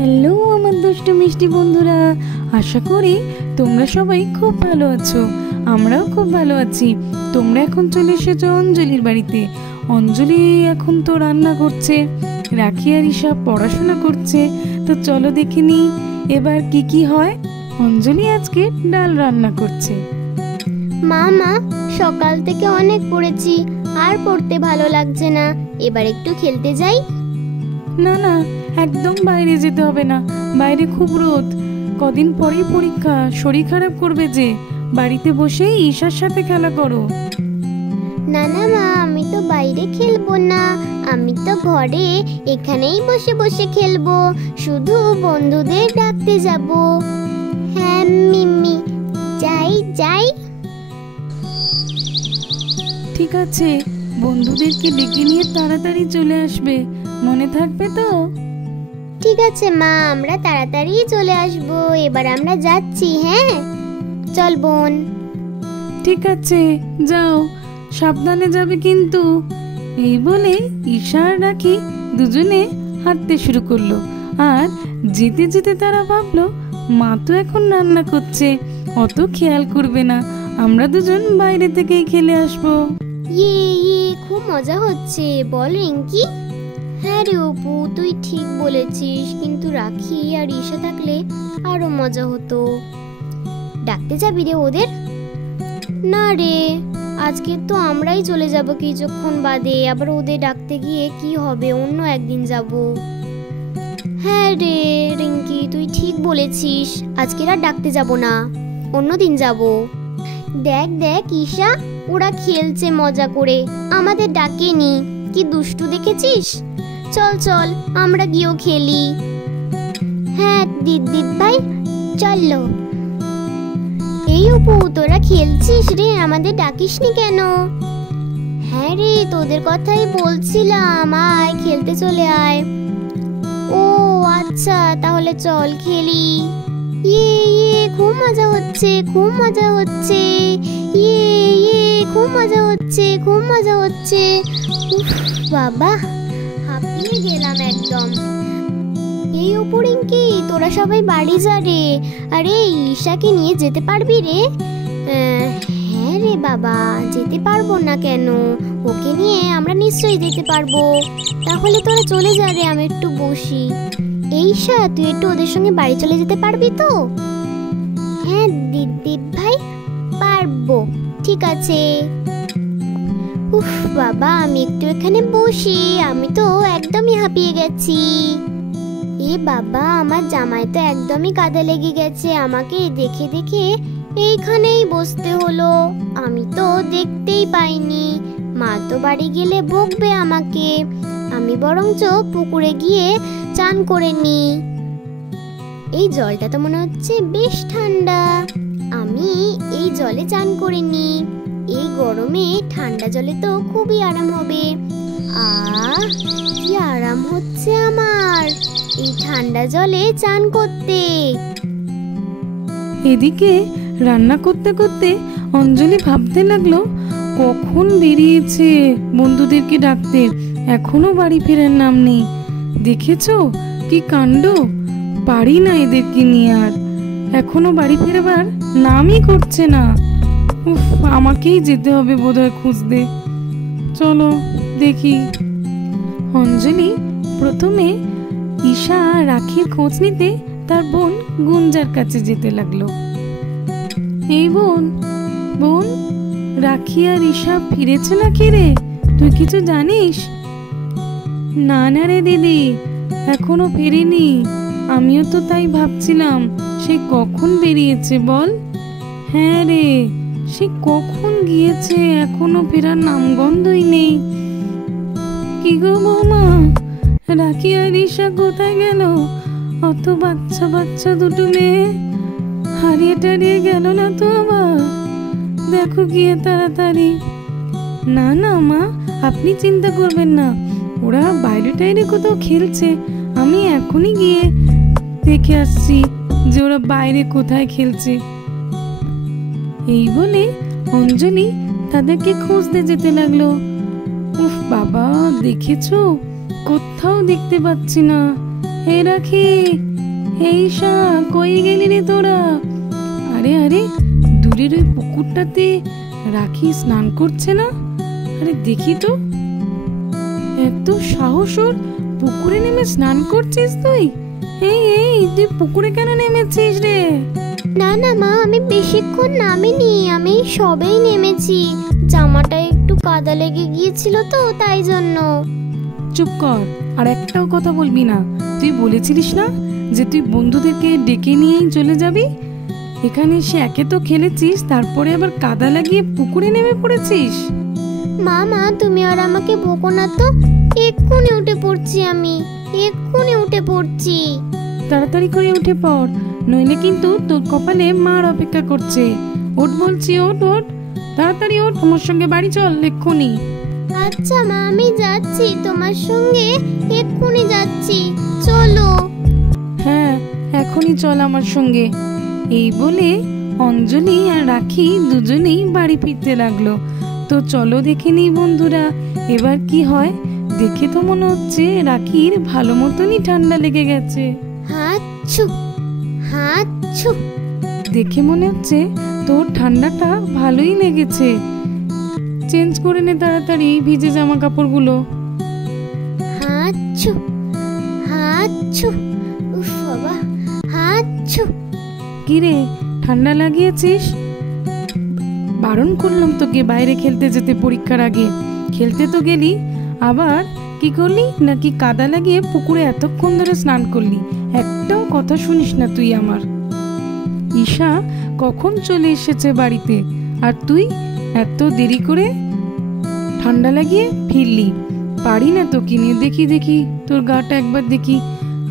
Hello আমার দুষ্টু মিষ্টি বন্ধুরা, আশা করি তোমরা সবাই খুব ভালো আছো। আমরাও খুব ভালো আছি। তোমরা এখন চলে এসেছো অঞ্জলির বাড়িতে। অঞ্জলি এখন তো রান্না করছে, রাখি আর ঈশা পড়াশোনা করছে। তো চলো দেখে নি এবার কি কি হয়। অঞ্জলি আজকে ডাল রান্না করছে। মা সকাল থেকে অনেক পড়েছি, আর পড়তে ভালো লাগছে না, এবার একটু খেলতে যাই। না না, একদম বাইরে যেতে হবে না, বাইরে খুব রোদ, কদিন পরেই পরীক্ষা, শরীর খারাপ করবে যে। বাড়িতে বসেই ঈশার সাথে খেলা করো। না না মা, আমি তো বাইরে খেলবো না, আমি তো ঘরে এখানেই বসে বসে খেলবো, শুধু বন্ধুদের ডাকতে যাব। হ্যাঁ মিমি, যাই যাই। ঠিক আছে, বন্ধুদেরকে ডেকে নিয়ে তাড়াতাড়ি চলে আসবে, মনে থাকবে তো? ঠিক আছে মা, আমরা তাড়াতাড়ি চলে আসবো। এবার আমরা যাচ্ছি। হ্যাঁ চল বোন। ঠিক আছে, যাও, সাবধানে যাবে কিন্তু। এই বলে ঈশা আর রাখি দুজনে হাঁটতে শুরু করলো। আর যেতে যেতে তারা ভাবলো মা তো এখন রান্না করছে, অত খেয়াল করবে না, আমরা দুজন বাইরে থেকেই খেলে আসবো। ইয়ে খুব মজা হচ্ছে, বল রিঙ্কি। হ্যাঁ রে অপু, তুই ঠিক বলেছিস, কিন্তু রাখি আর ঈশা থাকলে আরো মজা হতো। ডাকতে যাবি রে ওদের? না রে, আজকে তো আমরাই চলে যাব কিছুক্ষণ বাদে, আবার ওদের ডাকতে গিয়ে কি হবে, অন্য একদিন যাব। হ্যাঁ রে রিঙ্কি, তুই ঠিক বলেছিস, আজকে আর ডাকতে যাব না, অন্যদিন যাব। দেখ দেখ ঈশা, ওরা খেলছে মজা করে, আমাদের ডাকেনি, কি দুষ্টু দেখেছিস। চল চল, আমরা গিয়েও খেলি। হ্যাঁ দিদি ভাই, চলো। এই অপু, তোরা খেলছিস রে, আমাদের ডাকিসনি কেন? হ্যাঁ রে, তোদের কথাই বলছিলাম, আয় খেলতে চলে আয়। ও আচ্ছা, তাহলে চল খেলি। ইয়ে খুব মজা হচ্ছে, খুব মজা হচ্ছে, ইয়ে খুব মজা হচ্ছে, খুব মজা হচ্ছে। উফ বাবা, হাঁপিয়ে গেলাম একদম। এই অপু রিঙ্কি, তোরা সবাই বাড়ি যা রে। আরে ঈশাকে নিয়ে যেতে পারবি রে? হ্যাঁ রে বাবা, যেতে পারবো না কেন, ওকে নিয়ে আমরা নিশ্চয়ই যেতে পারবো। তাহলে তোরা চলে যা রে, আমি একটু বসি। ঈশা, তুই একটু ওদের সঙ্গে বাড়ি চলে যেতে পারবি তো? হ্যাঁ দিদি ভাই, পারবো। ঠিক আছে। উফ বাবা, আমি একটু এখানে বসি, আমি তো একদমই হাঁপিয়ে গেছি। এ বাবা, আমার জামাই তো একদমই কাদা লেগে গেছে, আমাকে দেখে দেখে এইখানেই বসতে হলো, আমি তো দেখতেই পাইনি। মা তো বাড়ি গেলে বকবে আমাকে, আমি বরঞ্চ পুকুরে গিয়ে চান করে নি। এই জলটা তো মনে হচ্ছে বেশ ঠান্ডা, আমি এই জলে চান করে নি। এই গরমে ঠান্ডা জলে তো খুবই আরাম হবে। কি আরাম হচ্ছে আমার এই ঠান্ডা জলে চান করতে। এদিকে রান্না করতে করতে অঞ্জলি ভাবতে লাগলো কখন বেরিয়েছে বন্ধুদেরকে ডাকতে, এখনো বাড়ি ফেরার নাম নেই। দেখেছো কি কাণ্ড, পারি না এদেরকে নিয়ে, আর এখনো বাড়ি ফেরবার নামই করছে না। উফ, আমাকেই যেতে হবে বোধহয় খুঁজতে। চলো দেখি। অঞ্জলি প্রথমে ঈশা রাখির খোঁজ নিতে তার বোন গুঞ্জার কাছে যেতে লাগলো। এই বোন, বোন, রাখি আর ঈশা ফিরেছে নাকি রে, তুই কিছু জানিস? না না রে দিদি, এখনো ফেরেনি, আমিও তো তাই ভাবছিলাম, সে কখন বেরিয়েছে বল। হ্যাঁ রে, সে কখন গিয়েছে, এখনো ফেরার নামগন্ধই নেই। কি গো বৌমা, রাখি আর ঈশা কোথায় গেল? অত বাচ্চা বাচ্চা দুটো মেয়ে, হারিয়ে টারিয়ে গেল না তো আবার? দেখো গিয়ে তাড়াতাড়ি। না না মা, আপনি চিন্তা করবেন না, ওরা বাইরে টাইরে কোথাও খেলছে, আমি এখনই গিয়ে দেখে আসছি যে ওরা বাইরে কোথায় খেলছে। এই বলে অঞ্জলি তাদেরকে খুঁজতে যেতে লাগলো। উফ বাবা, দেখেছো, কোথাও দেখতে পাচ্ছি না, হে রাখি, হে ঈশা, কই গেলি রে তোরা? আরে আরে, দূরের ওই পুকুরটাতে রাখি স্নান করছে না? আরে দেখি তো, এত সাহস ওর, পুকুরে নেমে স্নান করছিস তুই? এই এই, তুই পুকুরে কেন নেমেছিস রে? না না মা, আমি বেশিক্ষণ নামিনি, আমি সবেই নেমেছি। জামাটা একটু কাদা লেগে গিয়েছিল তো, তাই জন্য। চুপ কর, আর একটাও কথা বলবি না। তুই বলেছিলিস না যে তুই বন্ধুদেরকে ডেকে নিয়েই চলে যাবি? এখানে এসে একে তো খেলেছিস, তারপরে আবার কাদা লাগিয়ে পুকুরে নেমে পড়েছিস। মা মা, তুমি আর আমাকে বকো না তো, এক্ষুনি উঠে পড়ছি, আমি এক্ষুনি উঠে পড়ছি। তাড়াতাড়ি করে উঠে পড়, নইলে কিন্তু তোর কপালে মার অপেক্ষা করছে। ওঠ বলছি, ওঠ ওঠ, তাড়াতাড়ি ওঠ, আমার সঙ্গে বাড়ি চল এক্ষুনি। আচ্ছা মা, আমি যাচ্ছি তোমার সঙ্গে, এক্ষুনি যাচ্ছি, চলো। হ্যাঁ, এখনই চল আমার সঙ্গে। এই বলে অঞ্জলি আর রাখি দুজনেই বাড়ি ফিরতে লাগলো। তো চলো দেখে নিই বন্ধুরা, এবার কি হয়। দেখে তো মনে হচ্ছে রাখির ভালো মতনই ঠান্ডা লেগে গেছে। হাঁচু হাঁচু, দেখে মনে হচ্ছে তোর ঠান্ডাটা ভালোই লেগেছে। চেঞ্জ করে নে তাড়াতাড়ি ভিজে জামা কাপড়গুলো। হাঁচু হাঁচু, উফ বাবা, হাঁচু। কিরে, ঠান্ডা লাগিয়েছিস? বারণ করলাম তোকে বাইরে খেলতে যেতে পরীক্ষার আগে। খেলতে তো গেলি, আবার কি করলি নাকি কাদা লাগিয়ে পুকুরে এতক্ষণ ধরে স্নান করলি। একটাও কথা শুনিস না তুই আমার। ঈশা কখন চলে এসেছে বাড়িতে, আর তুই এত দেরি করে ঠান্ডা লাগিয়ে ফিরলি। পারি না তো কিনে, দেখি দেখি তোর গাটা একবার দেখি।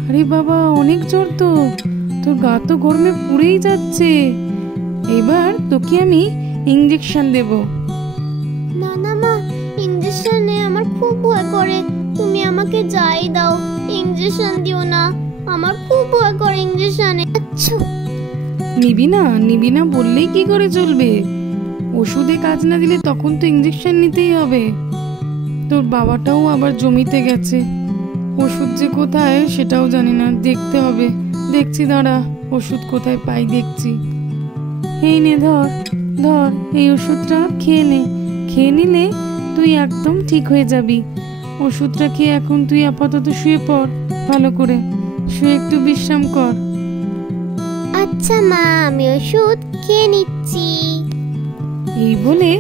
আরে বাবা, অনেক জ্বর তো, তোর গা তো গরমে পুড়েই যাচ্ছে। এবার তোকে আমি ইঞ্জেকশন দেব। না না মা, ইঞ্জেকশনে আমার খুব ভয় করে, তুমি আমাকে যাই দাও, ইঞ্জেকশন দিও না, আমার খুব ভয় করে ইঞ্জেকশনে। আচ্ছা নিবি না বললেই কি করে চলবে? ওষুধে কাজ না দিলে তখন তো ইঞ্জেকশন নিতেই হবে। তোর বাবাটাও আবার জমিতে গেছে, ওষুধ যে কোথায় সেটাও জানি না, দেখতে হবে। দেখছি, দাঁড়া, ওষুধ কোথায় পাই দেখছি। এই নে, ধর ধর, এই ওষুধটা খেয়ে নে। খেয়ে নিলে তুই একদম ঠিক হয়ে যাবি। ওষুধটা খেয়ে এখন তুই আপাতত শুয়ে পড়, ভালো করে শুয়ে একটু বিশ্রাম কর। আচ্ছা মা, আমি ওষুধ খেয়ে নিচ্ছি। এই বলে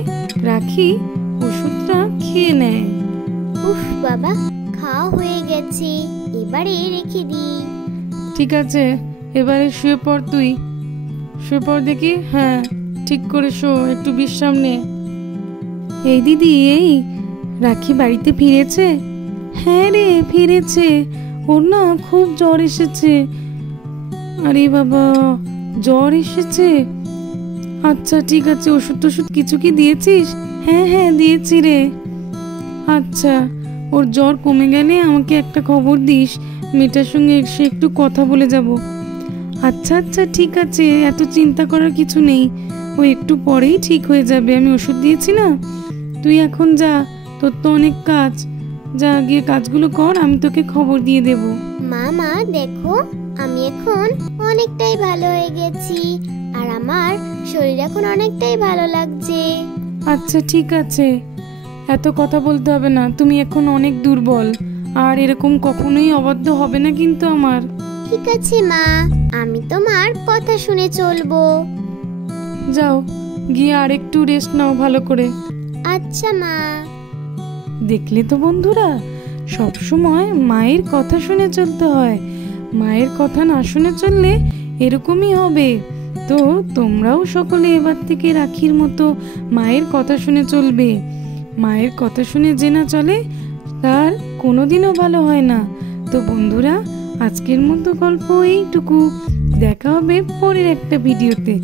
রাখি ওষুধটা খেয়ে নেয়। উফ বাবা, খাওয়া হয়ে গেছে, এবারে রেখে দিই। ঠিক আছে, এবারে শুয়ে পড়, তুই শুয়ে পড় দেখি। হ্যাঁ, ঠিক করে শো, একটু বিশ্রাম নে। এই দিদি, এই রাখি বাড়িতে ফিরেছে? হ্যাঁ রে, ফিরেছে। ওর না খুব জ্বর এসেছে। আরে বাবা, জ্বর এসেছে? আচ্ছা ঠিক আছে, ওষুধ টষুধ কিছু কি দিয়েছিস? হ্যাঁ হ্যাঁ, দিয়েছি রে। আচ্ছা, ওর জ্বর কমে গেলে আমাকে একটা খবর দিস, মেয়েটার সঙ্গে এসে একটু কথা বলে যাব। আচ্ছা আচ্ছা ঠিক আছে, এত চিন্তা করার কিছু নেই, ও একটু পরেই ঠিক হয়ে যাবে। আমি ওষুধ দিয়েছি না, তুই এখন যা, তোর তো অনেক কাজ, যা গিয়ে কাজগুলো কর, আমি তোকে খবর দিয়ে দেব। মামা দেখো, আমি এখন অনেকটাই ভালো হয়ে গেছি, আর আমার শরীর এখন অনেকটাই ভালো লাগছে। আচ্ছা ঠিক আছে, এত কথা বলতে হবে না, তুমি এখন অনেক দুর্বল, আর এরকম কখনোই অবাধ্য হবে না কিন্তু আমার। ঠিক আছে মা, আমি তোমার কথা শুনে চলবো। যাও, গিয়ে আর একটু রেস্ট নাও ভালো করে। আচ্ছা মা। দেখলে তো বন্ধুরা, সব সময় মায়ের কথা শুনে চলতে হয়। মায়ের কথা না শুনে চললে এরকমই হবে। তো তোমরাও সকলে এবার থেকে রাখির মতো মায়ের কথা শুনে চলবে। মায়ের কথা শুনে যে না চলে তার কোনোদিনও ভালো হয় না। তো বন্ধুরা, আজকের মতো গল্প এইটুকু, দেখা হবে পরের একটা ভিডিওতে।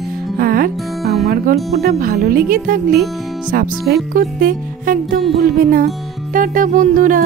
আর আমার গল্পটা ভালো লেগে থাকলে সাবস্ক্রাইব করতে একদম ভুলবে না। টাটা বন্ধুরা।